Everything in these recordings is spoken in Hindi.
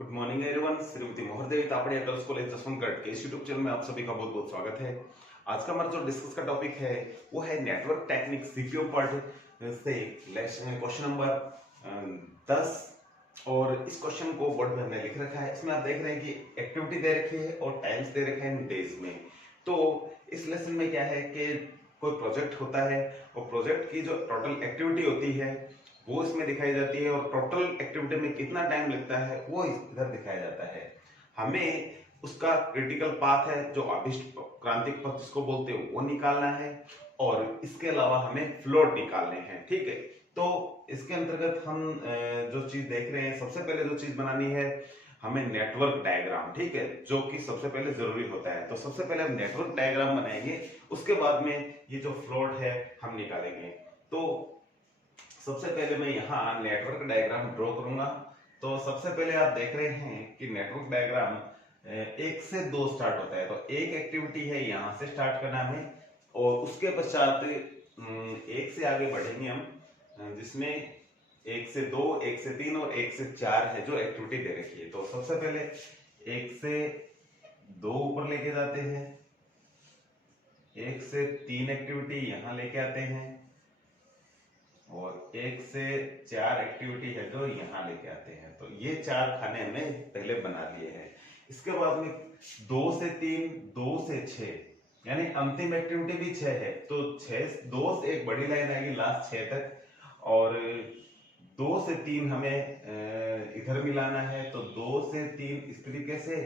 Good morning everyone. Shrimati Mohardevi Tapadia girls college Jaswantgarh के इस यूट्यूब चैनल में आप सभी का बहुत बहुत स्वागत है। आज का हमारा जो डिस्कस का टॉपिक है वो है नेटवर्क टेक्निक सीपीयू पार्ट से क्वेश्चन नंबर 10। और इस क्वेश्चन को बोर्ड में हमने लिख रखा है। इसमें आप देख रहे हैं कि एक्टिविटी दे रखी है और टाइम्स दे रखे हैं डेज में। तो इस लेसन में क्या है कि कोई प्रोजेक्ट होता है और प्रोजेक्ट की जो टोटल एक्टिविटी होती है वो इसमें दिखाई जाती है और टोटल एक्टिविटी में कितना टाइम लगता है वो इधर दिखाया जाता है। हमें उसका क्रिटिकल पाथ है जो अभिष्ट क्रांतिक पथ जिसको बोलते हैं वो निकालना है और इसके अलावा हमें फ्लोट निकालने हैं। ठीक है, तो इसके अंतर्गत हम जो चीज देख रहे हैं, सबसे पहले जो चीज बनानी है हमें नेटवर्क डायग्राम। ठीक है, जो कि सबसे पहले जरूरी होता है। तो सबसे पहले हम नेटवर्क डायग्राम बनाएंगे, उसके बाद में ये जो फ्लोट है हम निकालेंगे। तो सबसे पहले मैं यहाँ नेटवर्क डायग्राम ड्रॉ करूंगा। तो सबसे पहले आप देख रहे हैं कि नेटवर्क डायग्राम 1 से 2 स्टार्ट होता है। तो एक एक्टिविटी है यहाँ से स्टार्ट करना है और उसके पश्चात 1 से आगे बढ़ेंगे हम, जिसमें 1 से 2, 1 से 3 और 1 से 4 है जो एक्टिविटी दे रखी है। तो सबसे पहले 1 से 2 ऊपर लेके जाते हैं, 1 से 3 एक्टिविटी यहाँ लेके आते हैं और 1 से 4 एक्टिविटी है जो यहाँ लेके आते हैं। तो ये 4 खाने हमने पहले बना लिए हैं। इसके बाद में 2 से 3, 2 से 6, यानी अंतिम एक्टिविटी भी 6 है। तो 2 से एक बड़ी लाइन आएगी लास्ट 6 तक और 2 से 3 हमें इधर मिलाना है। तो 2 से 3 इस तरीके से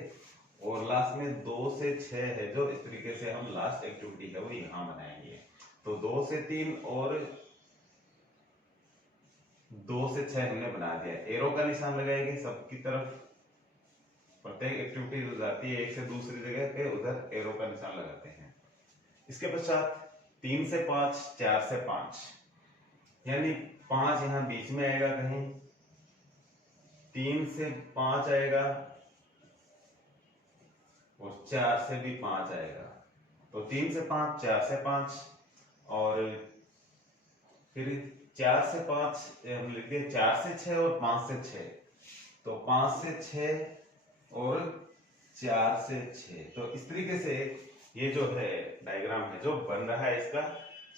और लास्ट में 2 से 6 है जो इस तरीके से हम लास्ट एक्टिविटी है वो यहाँ बनाएंगे। तो 2 से 3 और 2 से 6 हमने बना दिया। एरो का निशान लगाएंगे सबकी तरफ, प्रत्येक एक्टिविटी जो जाती है एक से दूसरी जगह पे उधर एरो का निशान लगाते हैं। इसके पश्चात 3 से 5, 4 से 5, यानी 5 यहाँ बीच में आएगा कहीं, 3 से 5 आएगा और 4 से भी 5 आएगा। तो 3 से 5, 4 से 5 और फिर 4 से 5 हम लिखते हैं 4 से 6 और 5 से 6। तो 5 से 6 और 4 से 6। तो इस तरीके से ये जो है डायग्राम है जो बन रहा है इसका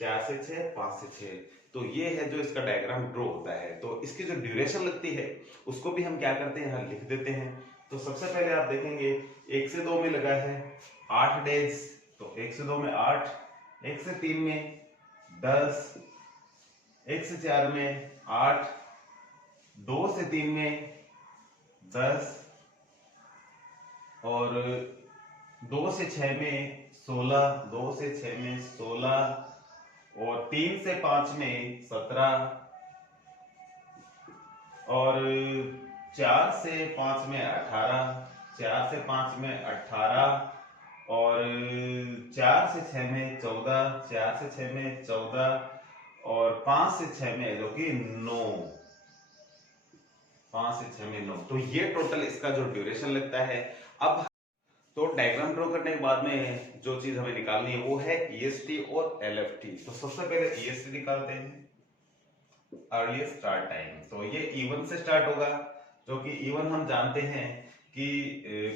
4 से 6, 5 से 6। तो ये है जो इसका डायग्राम ड्रॉ होता है। तो इसकी जो ड्यूरेशन लगती है उसको भी हम क्या करते हैं, यहाँ लिख देते हैं। तो सबसे पहले आप देखेंगे 1 से 2 में लगा है 8 डेज। तो 1 से 2 में 8, 1 से 3 में 10, 1 से 4 में 8, 2 से 3 में 10 और 2 से 6 में 16, 2 से 6 में 16 और 3 से 5 में 17 और 4 से 5 में 18, 4 से 5 में 18 और 4 से 6 में 14, 4 से 6 में 14 और 5 से 6 में जो कि 9, 5 से 6 में 9। तो ये टोटल इसका जो ड्यूरेशन लगता है। अब तो डायग्राम ड्रॉ करने के बाद में जो चीज हमें निकालनी है वो है ईएसटी और एलएफटी। तो सबसे पहले ईएसटी निकालते हैं, अर्लीस्ट स्टार्ट टाइम। तो ये E1 से स्टार्ट होगा, जो कि E1 हम जानते हैं कि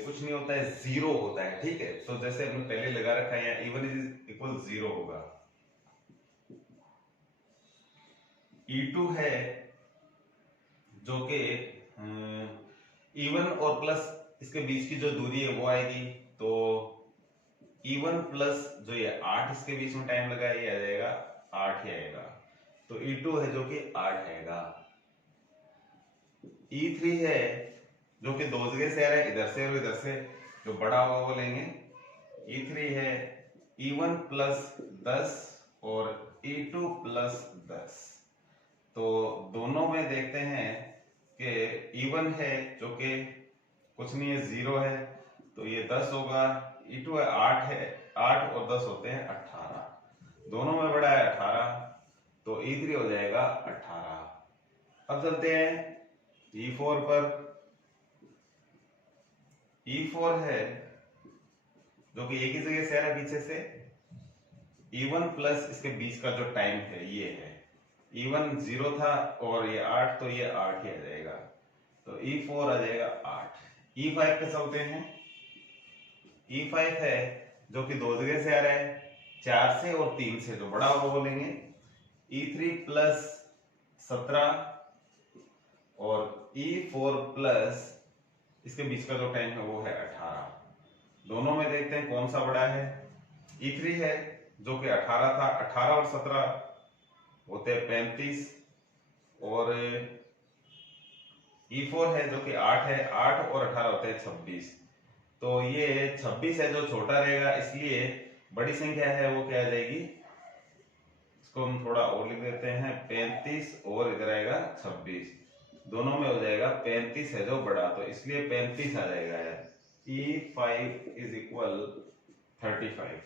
कुछ नहीं होता है, 0 होता है। ठीक है, तो जैसे हमने पहले लगा रखा है E1 इज इक्वल 0 होगा। E2 है जो कि E1 और प्लस इसके बीच की जो दूरी है वो आएगी। तो E1 प्लस जो ये 8 इसके बीच में टाइम लगा है ये आ जाएगा 8 ही आएगा। तो E2 है जो कि 8 आएगा। E3 है जो कि 2 जगह से आ रहा है, इधर से और इधर से, जो बड़ा होगा वो लेंगे। E3 है E1 प्लस 10 और E2 प्लस 10। तो दोनों में देखते हैं कि E1 है जो कि कुछ नहीं है, 0 है, तो ये 10 होगा। E2 है 8 है, 8 और 10 होते हैं 18, दोनों में बड़ा है 18, तो E3 हो जाएगा 18। अब चलते हैं E4 पर। E4 है जो कि एक ही जगह से आ रहा है पीछे से। E1 प्लस इसके बीच का जो टाइम है ये है, E1 0 था और ये 8, तो ये 8 ही आ जाएगा। तो E4 आ जाएगा 8। E5 पे चलते हैं। E5 है जो कि दो जगह से आ रहा है, 4 से और 3 से, जो बड़ा होगा वो लेंगे। E3 प्लस 17 और E4 प्लस इसके बीच का जो टाइम है वो है 18। दोनों में देखते हैं कौन सा बड़ा है। E3 है जो कि 18 था, 18 और 17 होते हैं 35, और E4 है जो कि 8 है, 8 और 18 होते हैं 26। तो ये 26 है जो छोटा रहेगा, इसलिए बड़ी संख्या है वो क्या आ जाएगी, इसको हम थोड़ा और लिख देते हैं 35, और इधर आएगा 26, दोनों में हो जाएगा 35 है जो बड़ा, तो इसलिए 35 आ जाएगा यार। E5 is equal 35।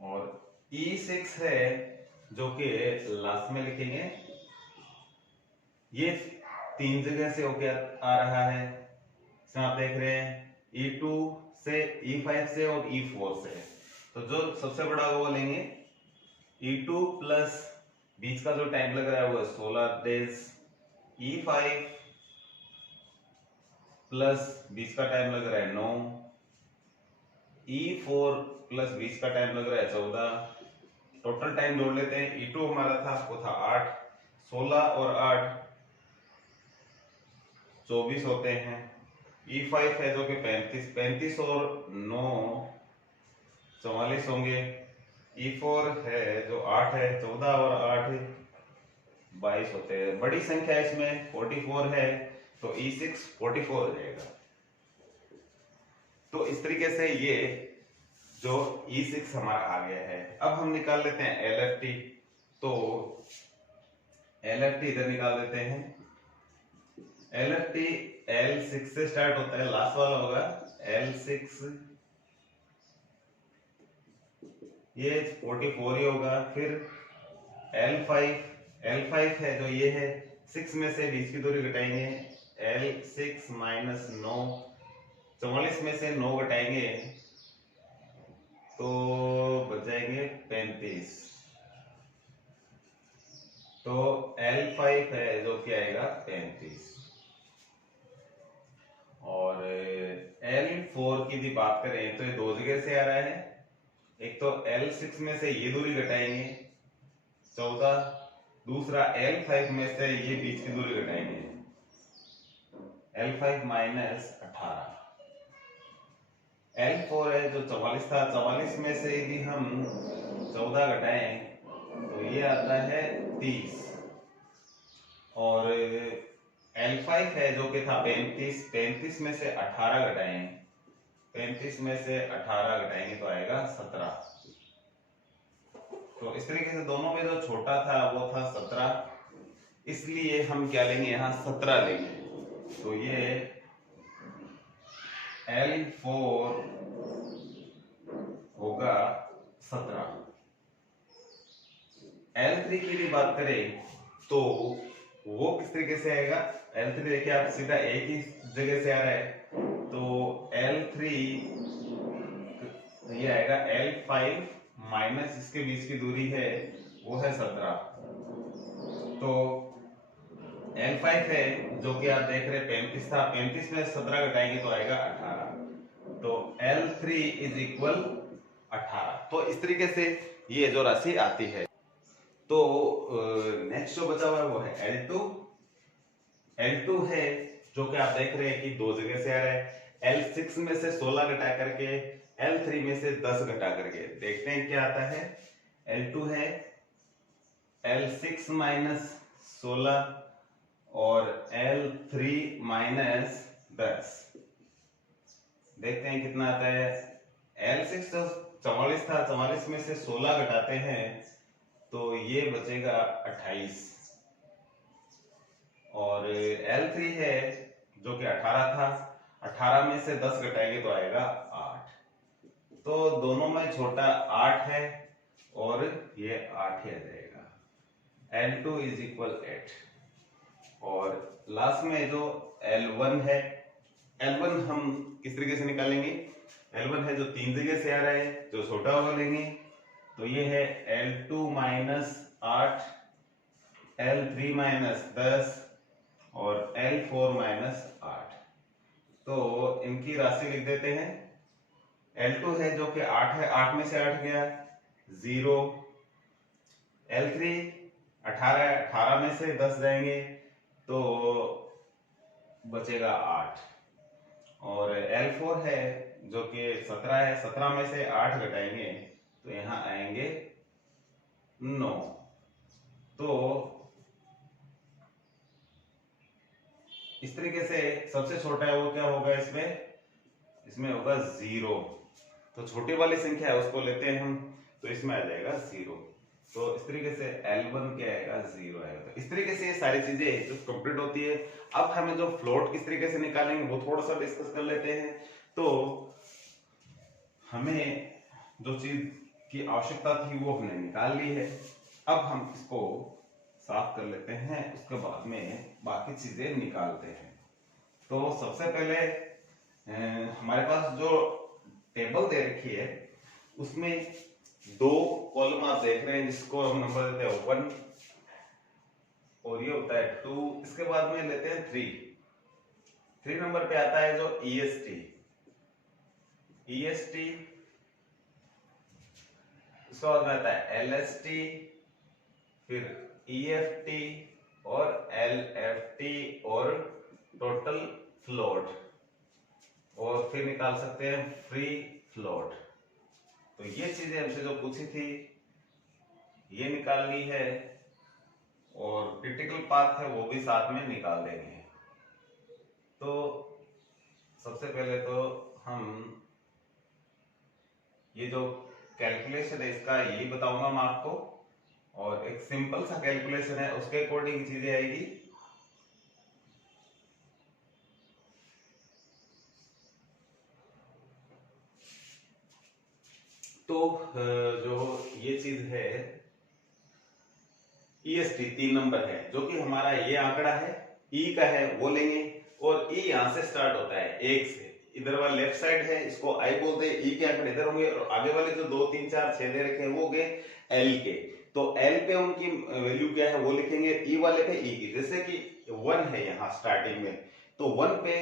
और E6 है जो कि लास्ट में लिखेंगे, ये 3 जगह से होके आ रहा है, इसमें आप देख रहे हैं E2 से, E5 से और E4 से। तो जो सबसे बड़ा वो लेंगे, E2 प्लस बीच का जो टाइम लग रहा है वो 16 डेज, E5 प्लस बीच का टाइम लग रहा है 9, E4 प्लस बीच का टाइम लग रहा है 14। टोटल टाइम जोड़ लेते हैं। E2 हमारा था वो था 8, 16 और 8 24 होते हैं। E5 है जो कि 35, 35 और 9 44 होंगे। E4 है जो 8 है, 14 और 8 22 होते हैं। बड़ी संख्या इसमें 44 है, तो E6 44 हो जाएगा। तो इस तरीके से ये जो E6 हमारा आ गया है। अब हम निकाल लेते हैं LFT। तो LFT इधर निकाल देते हैं। LFT L6 से स्टार्ट होता है, लास्ट वाला होगा L6, ये 44 ही होगा। फिर L5 है जो ये है, 6 में से बीच की दूरी घटाएंगे, L6 माइनस 9, 44 में से 9 घटाएंगे तो बच जाएंगे 35। तो L5 है जो कि आएगा 35। और L4 की भी बात करें तो ये दो जगह से आ रहा है, एक तो L6 में से ये दूरी घटाएंगे 14, दूसरा L5 में से ये बीच की दूरी घटाएंगे L5 माइनस 18। L4 है जो 44 था, 44 में से यदि हम 14 घटाएं तो ये आता है 30। और L5 है जो कि था 35, 35 में से 18 घटाएं, 35 में से 18 घटाएंगे तो आएगा 17। तो इस तरीके से दोनों में जो छोटा था वो था 17, इसलिए हम क्या लेंगे, यहाँ 17 लेंगे। तो ये L4 होगा 17। L3 की भी बात करें तो वो किस तरीके से आएगा। L3 देखिए आप सीधा एक ही जगह से आ रहा है, तो L3 ये आएगा L5 माइनस इसके बीच की दूरी है वो है 17। तो L5 है जो कि आप देख रहे हैं 35 था, 35 में 17 घटाएंगे तो आएगा 18। तो L3 इज इक्वल 18। तो इस तरीके से ये जो राशि आती है। तो नेक्स्ट जो बचा हुआ है वो है L2। L2 है जो कि आप देख रहे हैं कि दो जगह से आ रहा है, L6 में से 16 घटा करके, L3 में से 10 घटा करके, देखते हैं क्या आता है। L2 है L6 माइनस 16 और L3 माइनस 10, देखते हैं कितना आता है। L6 तो 44 था, 44 में से 16 घटाते हैं तो ये बचेगा 28। और L3 है जो कि 18 था, 18 में से 10 घटाएंगे तो आएगा 8। तो दोनों में छोटा 8 है और ये 8 ही आ जाएगा। L2 is equal 8। और लास्ट में जो L1 है, L1 हम किस तरीके से निकालेंगे। L1 है जो 3 जगह से आ रहा है, जो छोटा वाला लेंगे तो ये है L2 minus 8, L3 minus 10 L4 minus 8। तो इनकी राशि लिख देते हैं। L2 है जो कि 8 है, 8 में से 8 गया 0। L3 18 है, 18 में से 10 जाएंगे तो बचेगा 8। और L4 है जो कि 17 है, 17 में से 8 घटाएंगे तो यहाँ आएंगे 9। तो इस तरीके से सबसे छोटा है वो क्या होगा, इसमें होगा 0। तो छोटी वाली संख्या है उसको लेते हैं हम, तो इसमें आ जाएगा 0। तो इस तरीके से L1 क्या आएगा, 0 आएगा। तो इस तरीके से ये सारी चीजें जो कंप्लीट होती है। अब हमें जो फ्लोट किस तरीके से निकालेंगे वो थोड़ा सा डिस्कस कर लेते हैं। तो हमें जो चीज की आवश्यकता थी वो हमने निकाल ली है। अब हम इसको साफ कर लेते हैं, उसके बाद में बाकी चीजें निकालते हैं। तो सबसे पहले हमारे पास जो टेबल दे रखी है उसमें 2 कॉलम आप देख रहे हैं जिसको हम नंबर देते हैं 1 और ये होता है 2। इसके बाद में लेते हैं 3 नंबर पे आता है जो EST। उसके बाद में आता है LST, फिर EFT और LFT और टोटल फ्लोट, और फिर निकाल सकते हैं फ्री फ्लोट। तो ये चीजें हमसे जो पूछी थी ये निकाल ली है, और क्रिटिकल पाथ है वो भी साथ में निकाल देंगे। तो सबसे पहले तो हम ये जो कैलकुलेशन है इसका यही बताऊंगा मैं आपको, और एक सिंपल सा कैलकुलेशन है उसके अकॉर्डिंग चीजें आएगी। तो जो ये चीज है EST 3 नंबर है जो कि हमारा ये आंकड़ा है, E का है वो लेंगे, और E यहां से स्टार्ट होता है 1 से। इधर वाला लेफ्ट साइड है इसको I बोलते हैं, E के आंकड़े इधर होंगे, और आगे वाले जो 2 3 4 6 दे रखे हैं वो गए L के। तो L पे उनकी वैल्यू क्या है वो लिखेंगे, E वाले पे E की। जैसे कि 1 है यहाँ स्टार्टिंग में, तो 1 पे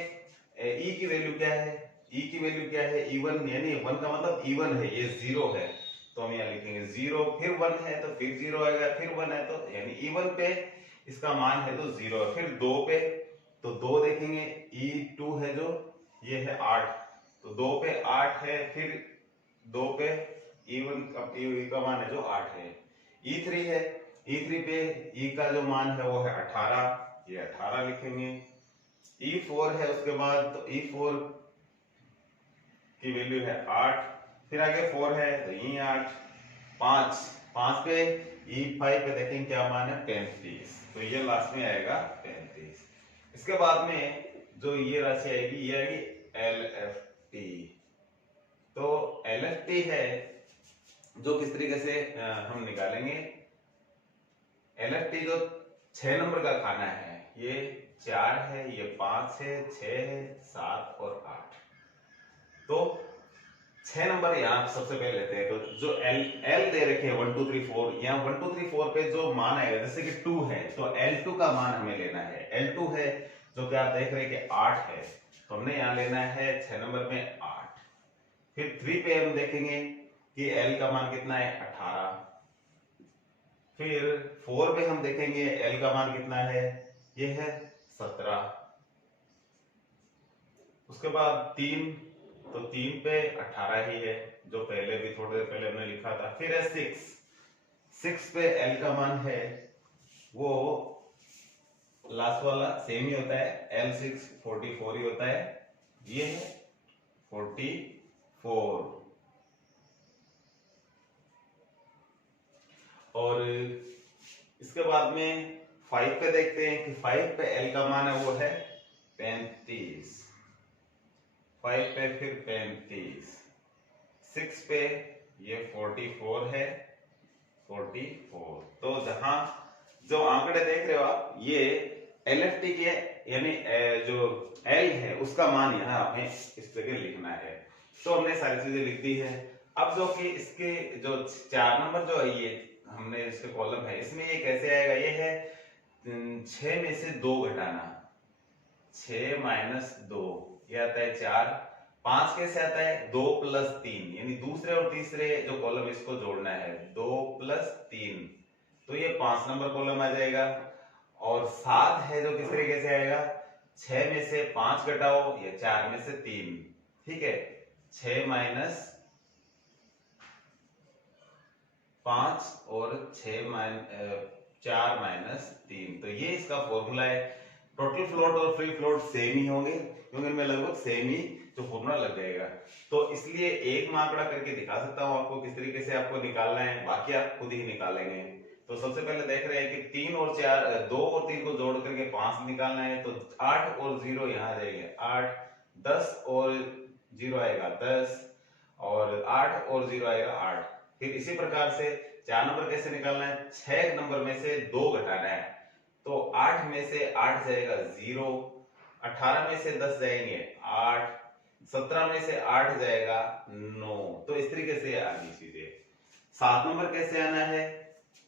E की वैल्यू क्या है, E की वैल्यू क्या है E1, यानी 1 का मतलब E1 है, ये 0 है तो हम यहाँ लिखेंगे 0। फिर 1 है तो फिर 0 आएगा, फिर 1 है तो यानी E1 पे इसका मान है तो 0 है। फिर 2 पे तो 2 देखेंगे, E2 है जो ये है 8, तो 2 पे 8 है, फिर 2 पे E1 का मान है जो 8 है। E3 है, E3 पे E का जो मान है वो है 18, ये 18 लिखेंगे। E4 है उसके बाद, तो E4 की वैल्यू है 8, फिर आगे 4 है तो यही 8। 5 पे E5 पे देखेंगे क्या मान है 35, तो ये लास्ट में आएगा 35। इसके बाद में जो ये राशि आएगी ये आएगी LFT। तो LFT है जो किस तरीके से हम निकालेंगे, LFT जो 6 नंबर का खाना है, ये 4 है, ये 5 है, 6 है, 7 और 8। तो 6 नंबर यहाँ सबसे पहले लेते हैं। तो जो L दे रखे हैं 1 2 3 4, यहाँ 1 2 3 4 पे जो मान आएगा, जैसे कि 2 है तो L2 का मान हमें लेना है। L2 है जो कि आप देख रहे हैं कि 8 है, तो हमने यहाँ लेना है 6 नंबर में 8। फिर 3 पे हम देखेंगे कि L का मान कितना है 18। फिर 4 पे हम देखेंगे L का मान कितना है, ये है 17। उसके बाद 3, तो 3 पे 18 ही है जो पहले भी थोड़ी देर पहले हमने लिखा था। फिर है 6 पे L का मान है वो लास्ट वाला सेम ही होता है, L6 44 ही होता है, ये है 44। और इसके बाद में 5 पे देखते हैं कि 5 पे L का मान है वो है 35। 5 पे फिर 35, 6 पे ये 44 है, 44। तो जहां जो आंकड़े देख रहे हो आप, ये LFT के यानी जो L है उसका मान यहाँ हमें इस जगह लिखना है। तो हमने सारी चीजें लिख दी है। अब जो कि इसके जो 4 नंबर जो है, ये हमने इसके कॉलम है, इसमें ये कैसे आएगा, ये है 6 में से 2 घटाना। 6 माइनस 2, ये आता है 4। 5 कैसे आता है? 2 प्लस 3, यानी दूसरे और तीसरे जो कॉलम इसको जोड़ना है, 2 प्लस 3, तो ये 5 नंबर कॉलम आ जाएगा। और 7 है जो किस तरीके से आएगा, 6 में से 5 घटाओ, ये 4 में से 3, ठीक है, 6 माइनस 5 और 4 माइनस 3, तो ये इसका फॉर्मूला है। टोटल फ्लोट और फ्री फ्लोट सेम ही होंगे क्योंकि इनमें लगभग सेम ही जो फॉर्मूला लग जाएगा, तो इसलिए एक मैं आंकड़ा करके दिखा सकता हूं आपको किस तरीके से आपको निकालना है, बाकी आप खुद ही निकालेंगे। तो सबसे पहले देख रहे हैं कि 3 और 4, 2 और 3 को जोड़ करके 5 निकालना है, तो 8 और 0 यहाँ आ जाएंगे 8, 10 और 0 आएगा 10, और 8 और 0 आएगा 8। फिर इसी प्रकार से 4 नंबर कैसे निकालना है, 6 नंबर में से 2 घटाना है, तो 8 में से 8 जाएगा 0, 18 में से 10 जाएंगे 8, 17 में से 8 जाएगा 9, तो इस तरीके से आगे चीजें। 7 नंबर कैसे आना है,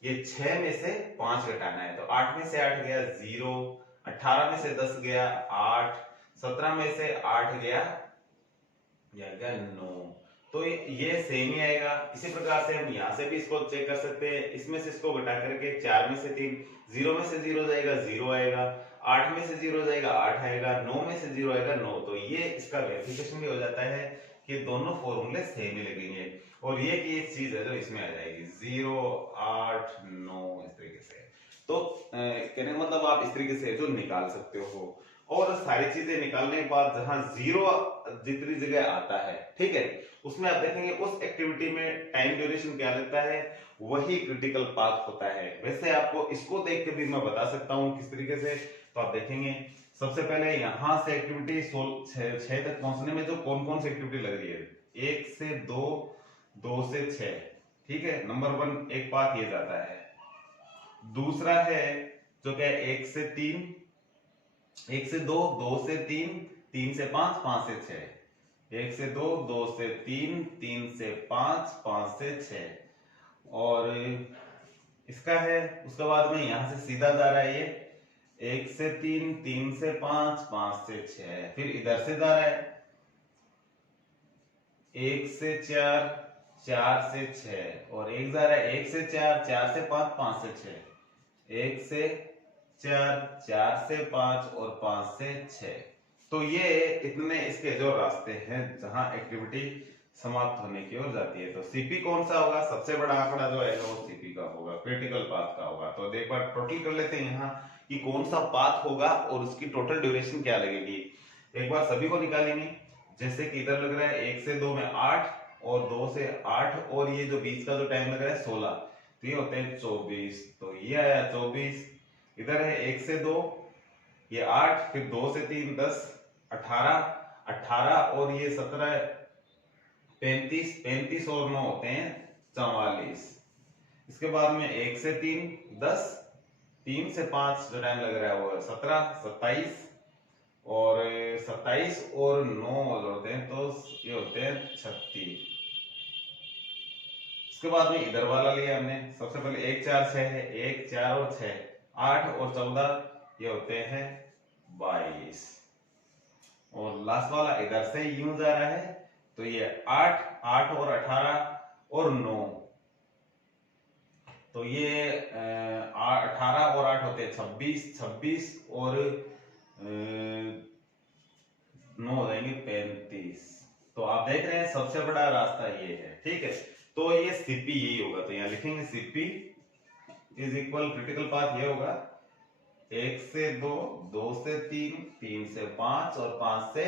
ये 6 में से 5 घटाना है, तो 8 में से 8 गया 0, 18 में से 10 गया 8, 17 में से 8 गया 9, तो ये सेम ही आएगा। इसी प्रकार से हम यहाँ से भी इसको चेक कर सकते हैं, इसमें से इसको घटा करके 4 में से 3, 0 में से 0 जाएगा 0 आएगा, 8 में से 0 जाएगा 8 आएगा, 9 में से 0 आएगा 9, तो ये इसका वेरिफिकेशन भी हो जाता है कि दोनों फॉर्मूले सेम ही लगेंगे, और ये की एक चीज है जो इसमें आ जाएगी 0, 8, 9, इस तरीके से। तो कहने का मतलब आप इस तरीके से जो निकाल सकते हो, और सारी चीजें निकालने के बाद जहां 0 जितनी जगह आता है, ठीक है, उसमें आप देखेंगे उस एक्टिविटी में टाइम ड्यूरेशन क्या लगता है, वही क्रिटिकल पाथ होता है। वैसे आपको इसको देख के भी मैं बता सकता हूं किस तरीके से, तो आप देखेंगे सबसे पहले यहां से एक्टिविटी 6 तक पहुंचने में जो कौन कौन सी एक्टिविटी लग रही है, 1 से 2, 2 से 6, ठीक है, नंबर 1 एक पाथ ये जाता है। दूसरा है जो क्या है 1 से 3, 1 से 2, 2 से 3, 3 से 5, 5 से 6, 1 से 2, 2 से 3, 3 से 5, 5 से 6, और इसका है उसके बाद में यहां से सीधा जा रहा है ये 1 से 3, 3 से 5, 5 से 6, फिर इधर से जा रहा है 1 से 4, 4 से 6, और एक जा रहा है 1 से 4, 4 से 5, 5 से 6, 1 से 4, 4 से 5 और 5 से 6, तो ये इतने इसके जो रास्ते हैं जहां एक्टिविटी समाप्त होने की ओर जाती है। तो सीपी कौन सा होगा, सबसे बड़ा आंकड़ा जो आएगा वो सीपी का होगा, क्रिटिकल पाथ का होगा। तो एक बार टोटल कर लेते हैं यहाँ कि कौन सा पाथ होगा और उसकी टोटल ड्यूरेशन क्या लगेगी। एक बार सभी को निकालेंगे, जैसे कि इधर लग रहा है 1 से 2 में 8, और 2 से 8, और ये जो बीच का जो टाइम लग रहा है 16, तो ये होते हैं 24, तो ये आया 24। इधर है 1 से 2, ये 8, फिर 2 से 3 10, 18, 18 और ये 17, 35, 35 और 9 होते हैं 44। इसके बाद में 1 से 3 10, 3 से 5 जो टाइम लग रहा है वो 17, 27, और 27 और 9 जोड़ते हैं तो ये होते हैं 36। इसके बाद में इधर वाला लिया हमने, सबसे पहले 1 4 6 है, 1 4 और 6 8 और 14, ये होते हैं 22, और लास्ट वाला इधर से यूं जा रहा है, तो ये 8 8 और 18 और 9, तो ये 18 और 8 होते हैं 26, 26 और 9 हो जाएंगे 35। तो आप देख रहे हैं सबसे बड़ा रास्ता ये है, ठीक है, तो ये सीपी यही होगा, तो यहाँ लिखेंगे CP is equal critical path ये होगा 1 से 2, 2 से 3, 3 से 5 और 5 से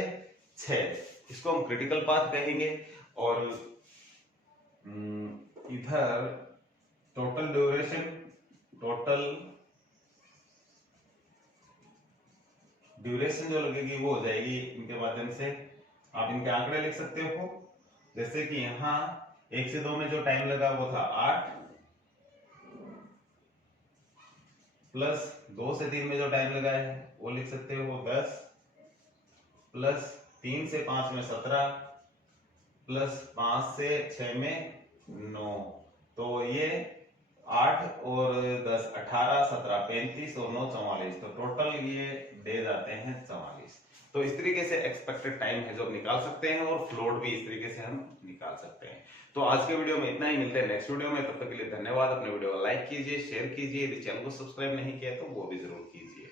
6, इसको हम क्रिटिकल पाथ कहेंगे। और इधर टोटल ड्यूरेशन जो लगेगी वो हो जाएगी इनके माध्यम से, आप इनके आंकड़े लिख सकते हो, जैसे कि यहाँ 1 से 2 में जो टाइम लगा वो था 8, प्लस 2 से 3 में जो टाइम लगा है वो लिख सकते हो 10, प्लस 3 से 5 में 17, प्लस 5 से 6 में 9, तो ये 8 और 10 18 17 35 और 9 44, तो टोटल ये डेज आते हैं 44। तो इस तरीके से एक्सपेक्टेड टाइम है जो निकाल सकते हैं और फ्लोट भी इस तरीके से हम निकाल सकते हैं। तो आज के वीडियो में इतना ही, मिलते हैं नेक्स्ट वीडियो में। तब तक के लिए धन्यवाद। अपने वीडियो को लाइक कीजिए, शेयर कीजिए, यदि चैनल को सब्सक्राइब नहीं किया तो वो भी जरूर कीजिए।